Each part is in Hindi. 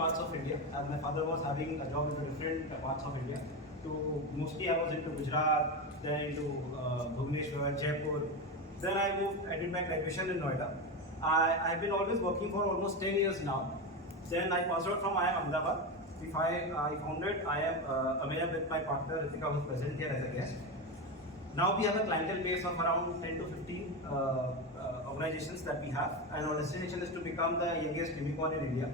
parts of India, as my father was having a job in different parts of India. So mostly I was into Gujarat, then into Bhubaneswar, Jaipur. Then I moved. I did my graduation in Noida. I've been always working for almost 10 years now. Then I passed out from IIM Ahmedabad. I founded IIM Ameya with my partner Ritika, who is present here as a guest. Now we have a clientele base of around 10 to 15 organizations that we have, and our destination is to become the youngest unicorn in India.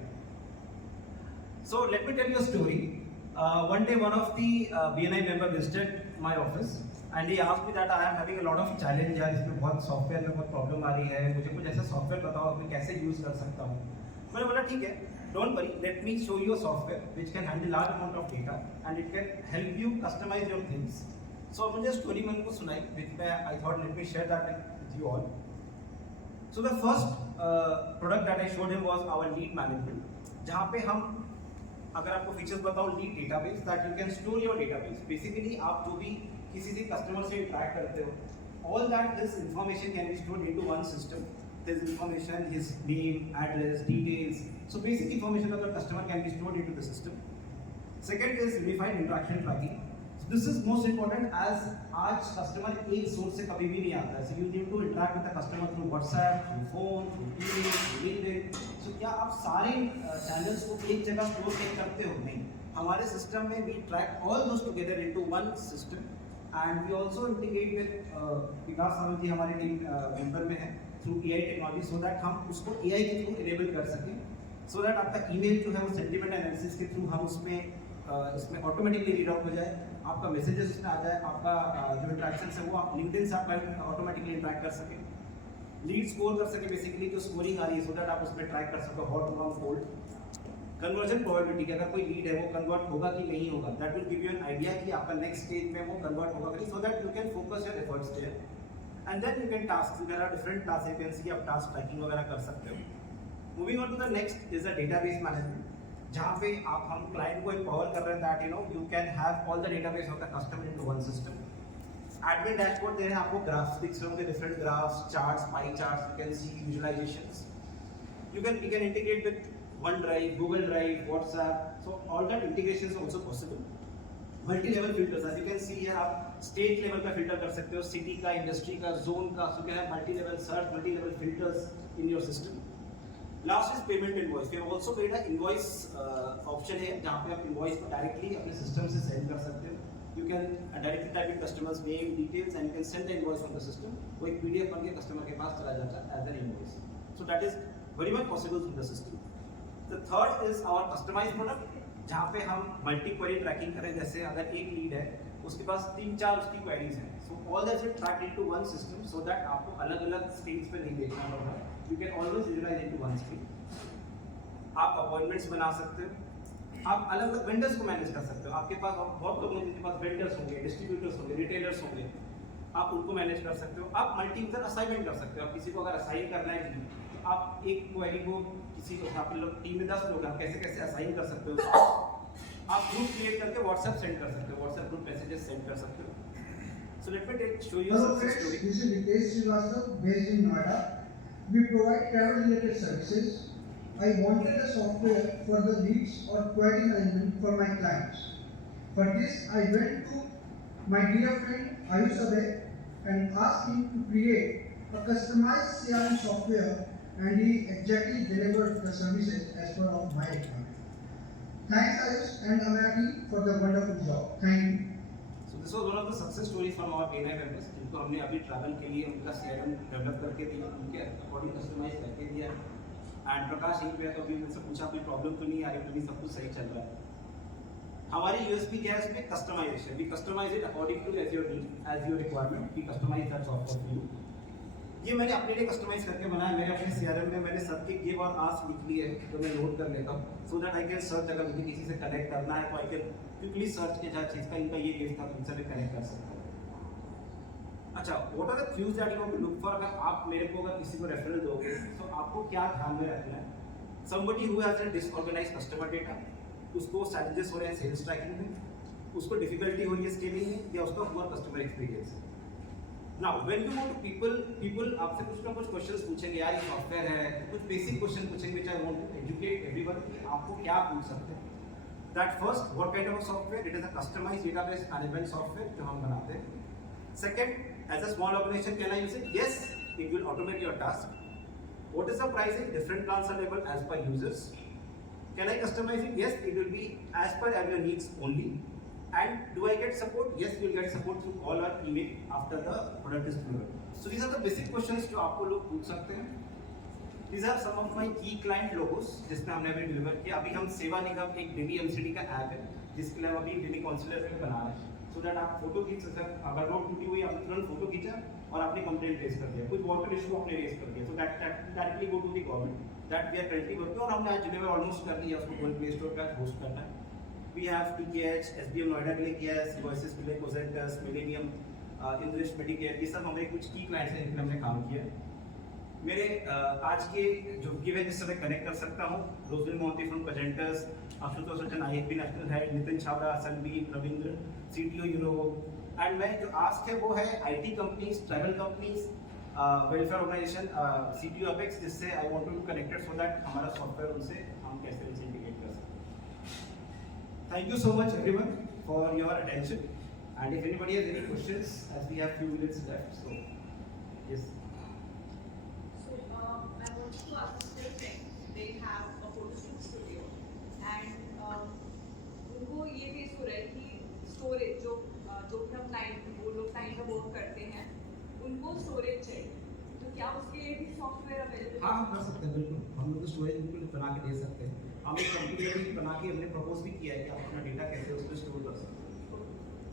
So let me tell you a story. One day one of the BNI member visited my office and he asked me that I am having a lot of challenge यार, इसमें बहुत सॉफ्टवेयर में बहुत प्रॉब्लम आ रही है, मुझे कुछ ऐसा सॉफ्टवेयर बताओ मैं कैसे यूज कर सकता हूँ. मैंने बोला ठीक है, don't worry, let me show you a software which can handle large amount of data and it can help you customise your things. So मुझे स्टोरी मैंने उनको सुनाई, व्हिच मैं I thought let me share that with you all. So the first product that I showed him was our lead management, जहाँ पे हम, अगर आपको फीचर्स बताओ, lead database that you can store your database. Basically आप जो भी किसी से कस्टमर से इंटरेक्ट करते हो, all that this information can be stored into one system. His information, his name, address, details. So basic information of the customer can be stored into the system. Second is unified interaction tracking. So this is most important as आज कस्टमर एक सोर्स से कभी भी नहीं आता है. So you need to interact with the customer through WhatsApp, through phone, through email, through LinkedIn. So क्या आप सारे चैनल्स को एक जगह स्टोर करते हो? नहीं. हमारे सिस्टम में we track all those together into one system and we also integrate with विकास सावंत जी हमारे टीम मेंबर में है through AI technology, so that हम उसको AI के थ्रू इनेबल कर सकें, so that आपका ईमेल जो है वो सेंटिमेंट एनालिसिस के थ्रू हम इसमें ऑटोमेटिकली रीड आउट हो जाए, आपका मैसेजेस उसमें आ जाए, आपका जो इंटरेक्शन है वो आप लिंक्डइन से आप ऑटोमेटिकली इंटरेक्ट कर सकें, लीड स्कोर कर सकें, बेसिकली जो स्कोरिंग आ रही है, so that आप उसमें ट्रैक कर सको hot long cold. Conversion probability, अगर कोई लीड है वो कन्वर्ट होगा कि नहीं होगा, that will give you an idea कि आपका नेक्स्ट स्टेज में वो कन्वर्ट होगा कि नहीं, so that you can focus your efforts there. And then you can tasks, there are different tasks, you can see आप task tracking वगैरह कर सकते हो. Moving on to the next is the database management, जहाँ पे आप हम client को empower कर रहे हैं that you can have all the database of the customer into one system. Admin dashboard दे रहे हैं आपको, graphs दिख रहे होंगे, different graphs, charts, pie charts, you can see visualizations. You can integrate with OneDrive, Google Drive, WhatsApp, so all that integration is also possible. Multi level filters, as you can see here, आप स्टेट लेवल का फिल्टर कर सकते हो, सिटी का, इंडस्ट्री का, जोन का, सो क्या है multi level search, multi level filters in your system. Last is payment invoice. We have also create a invoice option है जहां पे आप इनवॉइस को डायरेक्टली अपने सिस्टम से सेंड कर सकते हो. You can directly type in customers name, details and you can send the invoice from the system. वो एक पीडीएफ बन के कस्टमर के पास चला जाता है as an invoice. So that is very much possible through the system. The third is our customized product, जहाँ पे हम मल्टी क्वेरी ट्रैकिंग करें. जैसे अगर एक लीड है, उसके पास 3-4 उसकी क्वेरीज हैं, so all that is tracked into one system, so that आपको अलग-अलग स्क्रीन्स पे नहीं देखना पड़ता. You can always visualize into one screen. आप अपॉइंटमेंट्स बना सकते हो, आप अलग-अलग वेंडर्स को मैनेज कर सकते हो. आपके पास बहुत लोग होंगे जिनके पास वेंडर्स होंगे, डिस्ट्रीब्यूटर्स होंगे, रिटेलर्स होंगे, आप उनको मैनेज कर सकते हो. आप मल्टी यूजर असाइनमेंट कर सकते हो. आप किसी को अगर असाइन करना है तो आप एक क्वेरी को किसी को, आप लोग टीम में 10 लोग हैं, आप कैसे असाइन कर सकते हो. आप ग्रुप क्रिएट करके WhatsApp सेंड कर सकते हो, WhatsApp ग्रुप मैसेजेस सेंड कर सकते हो. So let me show you some story. This is Ritesh Srivastava based in Noida. We provide travel related services. I wanted a software for the leads or query management for my clients. For this, I went to my dear friend Ayush Abhay and asked him to create a customized CRM software, and he exactly delivered the services as per of my requirement. Thanks Ayush and Ameya team for the wonderful job. Thank you. So this was one of the success stories from our BNI members, जिनको हमने अभी ट्रैवल के लिए उनका CRM डेवलप करके दिया, उनके अकॉर्डिंग कस्टमाइज करके दिया. एंड प्रकाश यहीं पे तो अभी उनसे पूछा कोई प्रॉब्लम तो नहीं आ रही, तो सब कुछ सही चल रहा है. हमारी यूएसपी क्या है इसमें? Customization. We customize it according to as your need, as your requirement. We customize that software for you. ये मैंने अपने लिए कस्टमाइज करके बनाया. मेरे अपने CRM में मैंने सबके गिव और आस्क लिख ली है, तो मैं नोट कर लेता हूँ, so that I can search. अगर मुझे किसी से कनेक्ट करना है तो आई कैन क्विकली सर्च के जहाँ चीज़ का इनका ये गिव था, उनसे मैं कनेक्ट कर सकता हूँ. अच्छा, what are the cues that you want to look for? अगर आप मेरे को अगर किसी को रेफरल दोगे तो आपको क्या ध्यान में रखना है? Somebody who has a disorganised customer data, उसको चैलेंजेस हो रहे हैं सेल्स ट्रैकिंग में, उसको डिफिकल्टी हो रही है स्केलिंग में, या उसका पुअर कस्टमर एक्सपीरियंस है. Now, when you go to people आपसे कुछ ना कुछ questions पूछेंगे, यार ये सॉफ्टवेयर है, कुछ बेसिक क्वेश्चन पूछेंगे, which I want to educate everyone कि आपको क्या पूछ सकते हैं. That first, what kind of a software? It is a customized database management software जो हम बनाते हैं. Second, as a small organization, can I use it? Yes, it will automate your task. What is the pricing? Different plans are available as per users. Can I customize it? Yes, it will be as per your needs only. And do I get support? Yes, you will get support through call or email after the product is delivered. So these are the basic questions जो आपको लोग पूछ सकते हैं. These are some of my key client logos जिसमें हमने अभी डिलीवर किया. अभी हम सेवा निगम एक डेली एमसीडी का ऐप है जिसके लिए हम अभी डेली काउंसलर में बना रहे हैं. So that आप फोटो खींच सकते हैं. अगर रोड टूटी हुई आपने तुरंत फोटो खींचा और आपने कंप्लेंट रेज कर दिया. कुछ वाटर इशू आपने रेज कर दिया. So that directly go to the government. That we are currently working on. हमने आज डिलीवर ऑलमोस्ट कर दिया. उसको गूगल प्ले स्टोर पे होस्ट करना है. We have TKH, SBM Noida के लिए किया है, Voices के लिए, Cosentus, Millennium, Indus Medicare, ये सब हमारे कुछ की क्लाइंट्स हैं जिनके हमने काम किया है. मेरे आज के जो गिव है जिससे मैं कनेक्ट कर सकता हूँ, Roslin Mohanty from Cosentus, Ashutosh Sajjan IFB national head, Nitin Chhabra, Sanbir, Ravindra, CTO Uno, and मैं जो आस्क है वो है IT companies, travel companies, welfare organisation, CTO Apex, जिससे I want to connected so that हमारा सॉफ्टवेयर उनसे हम कैसे इंटीग्रेट कर सकते हैं. Thank you so much everyone for your attention, and if anybody has any questions, as we have few minutes left, so yes. So, I want to ask your friends, they have a photo shoot studio, and उनको ये फेस हो रहा है कि स्टोरेज जो भी हम क्लाइंट वो लोग क्लाइंट का वर्क करते हैं उनको स्टोरेज चाहिए, तो क्या उसके लिए भी सॉफ्टवेयर अवेलेबल है? हाँ, हम कर सकते हैं, बिल्कुल. हम लोग स्टोरेज बिल्कुल बना के दे सकते हैं. हम एक कंपनी अभी बना के हमने प्रपोज भी किया है कि आप अपना डेटा कैसे उसमें स्टोर कर सकते हैं.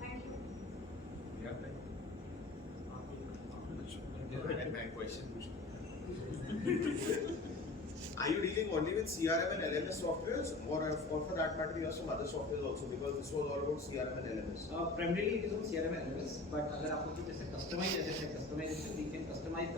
Thank you. My question. Are you dealing only with CRM and LMS softwares, or for that matter, you have some other softwares also? Because this was all about CRM and LMS. Primarily it is on CRM and LMS, but अगर आपको कुछ जैसे कस्टमाइजेशन we can customize